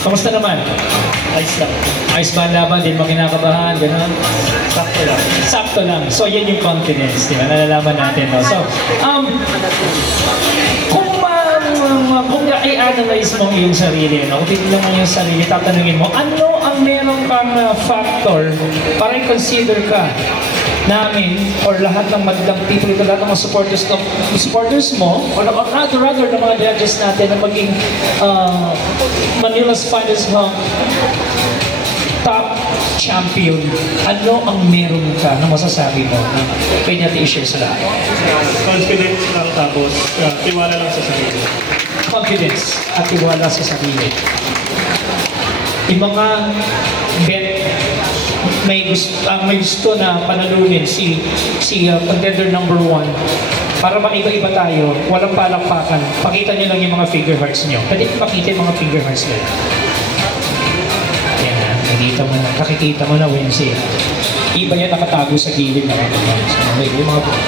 Kamusta naman? Ayos lang. Ayos ba ang laban? Di mo kinakabahan? Ganun? Sakto lang. Sakto lang. So, yan yung confidence. Di ba? Nalalaman natin. No? So, kung i-analyze mo yung sarili, no? Kung titignan mo yung sarili, tatanungin mo, ano ang meron kang factor para i-consider ka namin or lahat ng magandang people ito, lahat ng mga supporters mo or rather ng mga judges natin na maging Manila's finest top champion. Ano ang meron ka na masasabi mo na pwede natin i-share sa lahat? Confidence lang, tapos tiwala lang sa sarili. Confidence at tiwala sa sarili. Yung mga bet may gusto na panalunin si contender number 1 para maiba-iba tayo, walang palakpakan. Pakita niyo lang yung mga figure hearts niyo. Pwede pakita yung mga figure hearts niyo. Yan na, nakikita mo na Wednesday. Iba yan nakatago sa gilid na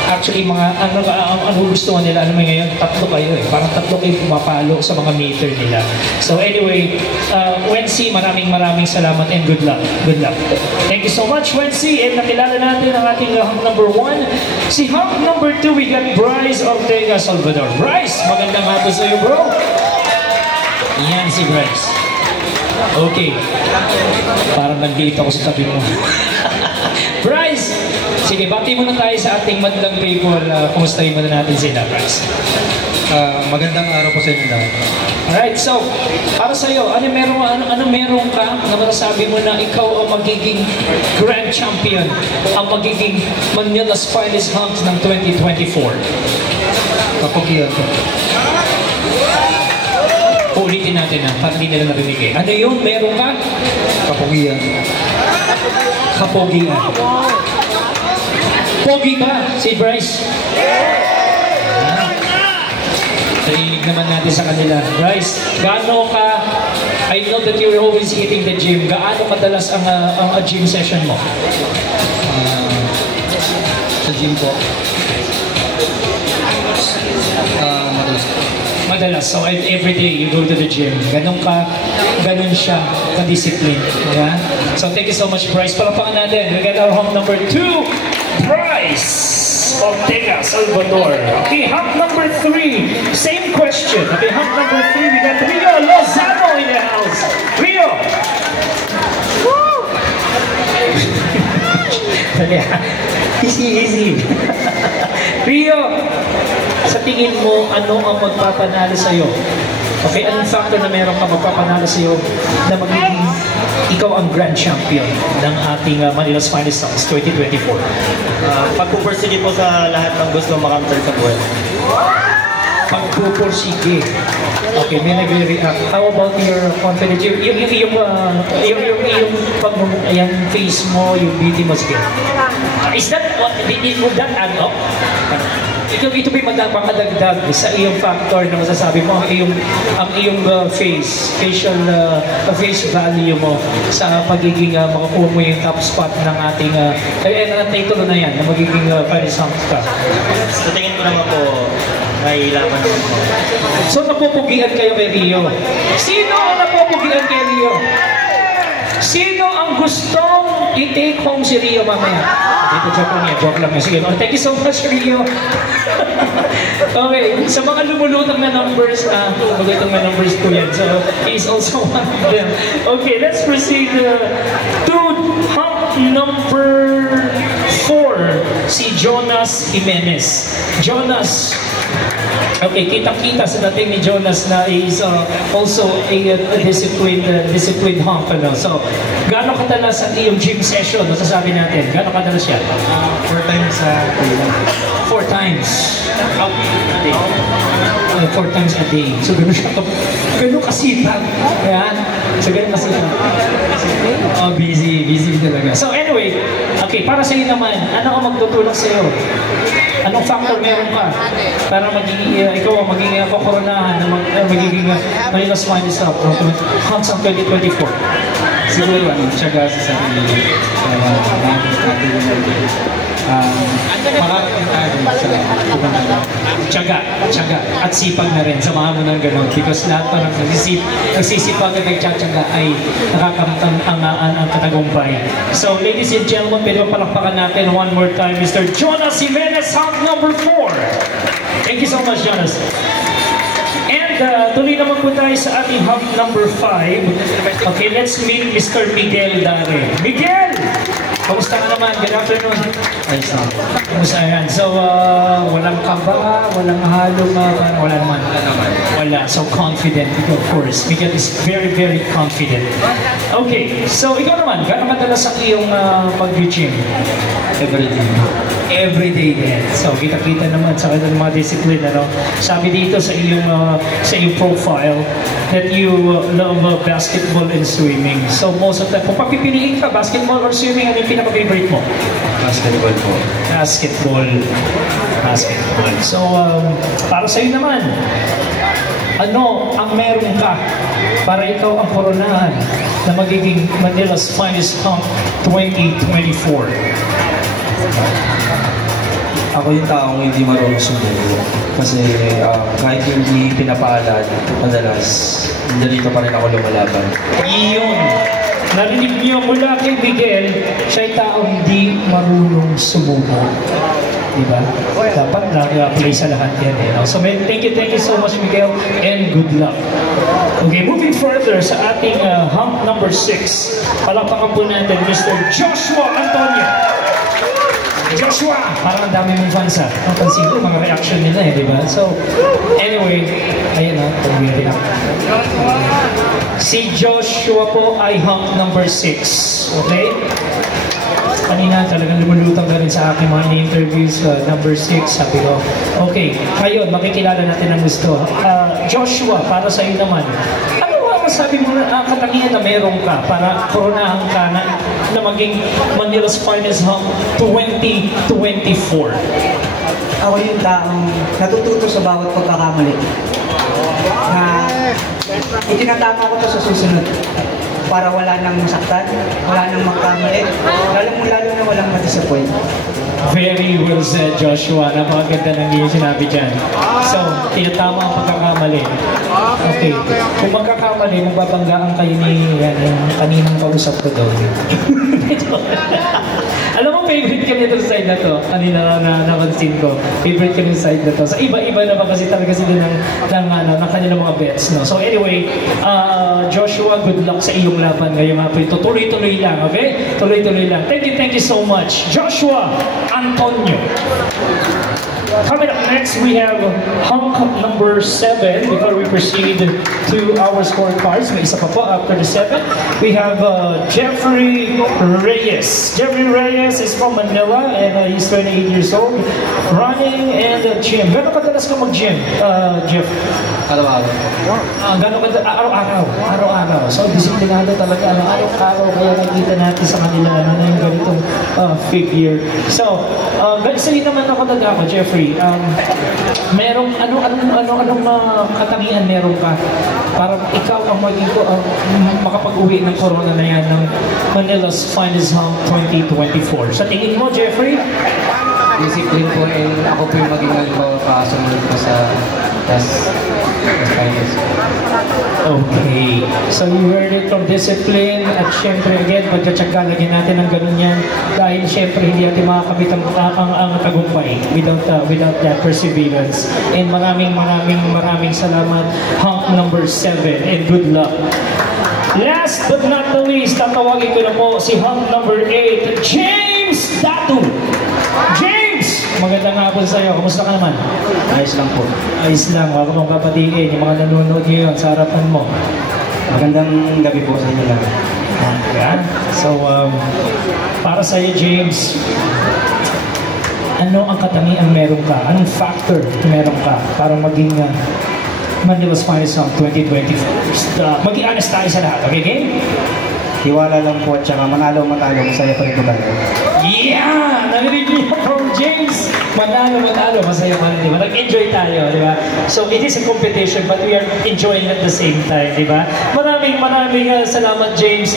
actually, ano gusto nila, ano ngayon, tatlo kayo eh. Parang tatlo kayo pumapalo sa mga meter nila. So anyway, Wency, maraming salamat and good luck. Good luck. Thank you so much, Wency. And nakilala natin ang ating hunk number 1. Si hunk number 2, we got Bryce Ortega Salvador. Bryce, magandang hapon sa iyo, bro. Yan si Bryce. Okay. Parang nag-date ako sa tabi mo. Bryce! Sige, bati muna tayo sa ating madlang people. Kumustahin muna natin sila, Bryce. Magandang araw po sa inyo lahat. Alright, so, para sa'yo, ano meron ka na masasabi mo na ikaw ang magiging grand champion, ang magiging Manila's finest hunt ng 2024? Kapugian ko. Ulitin natin na, para hindi nila narinig eh. Ano yun? Meron ka? Kapugian. Kapogian. Pogi ba si Bryce? Narinig naman natin sa kanila. Bryce, gaano ka, I know that you're always hitting the gym. Gaano kadalas ang gym session mo? Sa gym po. Madalas. Madalas. So every day you go to the gym. Ganun siya ka-discipline. Yeah? So thank you so much, Bryce. Palapakan natin. We got our hunk number 2, Bryce Ortega Salvador. Okay, hunk number 3. Same question. Okay, hunk number 3, we got Rio Lozano in the house. Rio! Woo! Easy. Rio, sa tingin mo, ano ang magpapanalo sa'yo? Okay, anong factor na meron ka magpapanalo sa'yo na magiging ikaw ang grand champion ng ating Manila's Finest Songs 2024? Pagpupursige po sa lahat ng gusto makamtan sa buhay. Pagpupursige. Okay, may nagre-react. How about your confidence? Yung face mo, yung beauty mo, sige. Is that, would that add up? Ito ba makadagdag sa iyong factor na masasabi mo ang iyong face value mo sa pagiging makakuha mo yung top spot ng ating title na yan na magiging finest song star? Sa tingin ko naman po, may laban naman po. So napupugian kayo kay Rio. Sino ang napupugian kay Rio? Sino ang gustong i-take home si Rio mamaya? Dito joke lang niya. Sige, thank you so much, Rio. Okay, sa mga lumulutang na numbers, magandang na numbers po yan. So, he's also one of them. Okay, let's proceed to hunk number 4, si Jonas Jimenez. Jonas, okay, kitang-kita sa dating ni Jonas na is also a disciplined hunk. So, gaano kadalas ang iyong gym session? Masasabi natin, gaano kadalas yan? 4 times sa day. 4 times. 4 times a day. So, gano'n kasipag. Yan. So, gano'n kasipag. Oh, busy talaga. So, anyway, okay, para sa'yo naman, ano ang magtutulong sa'yo? Anong factor meron ka para ikaw ang magiging kokoronahan na magiging Manila's finest hunts ng 2024? Siguro, tiyaga sa sarili. Makakating tayo sa pupunta. Tiyaga, at sipag na rin. Samahan mo ng ganun. Because lahat pa ng nagsisipag at nagtsatsaga ay nakakamtang ang katagumpay. So, ladies and gentlemen, pwede palakpakan natin one more time, Mr. Jonas Jimenez, hub number 4. Thank you so much, Jonas. And tuloy naman po tayo sa ating hub number 5. Okay, let's meet Mr. Miguel Dare. Miguel! Kamusta ka naman? Good afternoon. Ayos na. Kamusta yan? So, walang kaba, walang halong, wala naman. Wala. So, confident, of course. Miguel is very, very confident. Okay, so ikaw naman, gano'ng madalas ang iyong pag-gym? Everything. Everyday din. So, kita-kita naman sa kanilang mga discipline, ano? Sabi dito sa iyong profile that you love basketball and swimming. So, most of the time, kung papipiliin ka, basketball or swimming, ano yung pinaka-favorite mo? Basketball po. Basketball. Basketball. So, para sa'yo naman, ano ang meron ka para ikaw ang koronahan na magiging Manila's Finest Hunk 2024? Ako yung taong hindi marunong sumuko. Kasi kahit hindi pinapaalad, madalas, dito pa rin ako lumalaban. Iyon. Narinig niyo mula kay Miguel, siya ay taong hindi marunong sumuko. Diba? Dapat na-apply sa lahat yan. No? So, thank you so much, Miguel, and good luck. Okay, moving further sa ating hunk number 6. Palakpakan po natin, Mr. Joshua Antonio. Joshua! Parang ang dami mong fans, ha? Ang pansin ko, mga reaction nila, di ba? So, anyway, ayan na, pag-wiri na. Si Joshua po ay hunk number 6. Okay? Kanina talagang lumulutang na rin sa aking mga interviews, number 6, sabi ko. Okay, ngayon, makikilala natin ang gusto. Joshua, para sa iyo naman, ano ba masabi mo na katangian na meron ka para koronahan ka na maging Manila's Finest Hunk 2024? Ako yung taong natututo sa bawat pagkakamali. Na itinatama ko to sa susunod para wala nang masaktan, wala nang magkamali, lalo na walang madisappoint. Very well said, Joshua. Napakaganda ng iyong sinabi dyan. So, tinatama ang pagkakamali. Okay. Kung magkakamali, magbabanggaan kayo ni kaninang kausap ko doon. Alam mo, favorite ka nito sa side na to. Kanina na napansin ko. Favorite ka nito sa side na to. So, iba-iba naman kasi talaga sila ng kanilang mga bets. No? So, anyway, Joshua, good luck sa iyong laban ngayong hapon. Tuloy-tuloy lang, okay? Tuloy-tuloy lang. Thank you so much. Joshua Antonio. Coming up next, we have hunk number 7. Before we proceed to our scorecards, may isa pa po after the 7. We have Jeffrey Reyes. Jeffrey Reyes is from Manila and he's 28 years old. Running and gym. Gano'ng kadalas ka mag-gym, Jeff? Araw-araw. Araw-araw. So, disiplinado talaga. Araw-araw. Kaya nakikita natin sa kanila na yung ganitong figure. So, sa'yo naman ako Jeffrey. Merong anong katangian meron ka para ikaw ang makapag-uwi ng corona na yan ng Manila's Finest Hunk 2024. Sa tingin mo, Jeffrey? Discipline po ako po yung maging sumunod ko sa finest. Okay. So you heard it from discipline at syempre again, pagkatsaga, lagyan natin ng ganun yan dahil syempre hindi natin makakabit ang tagumpay without that perseverance. And maraming salamat, hunk number 7, and good luck. Last but not the least, tatawagin ko na po si hunk number 8, James Datu. James! Magandang hapon sa'yo. Kamusta ka naman? Ayos lang po. Ayos lang. Huwag mong papatiin yung mga nanonood ngayon sa harapan mo. Magandang gabi po sa inyo lang. Yeah. So, para sa'yo, James, ano ang katangian meron ka? Anong factor meron ka para maging Manila's Finest Hunk 2024? Maging honest tayo sa lahat. Okay, game? Tiwala lang po at saka manalo, masaya pa rin po tayo. Yeah! Narinig niyo from James. Manalo, masaya pa rin, di ba? Nag-enjoy tayo, di ba? So, it is a competition but we are enjoying at the same time, di ba? Maraming salamat, James.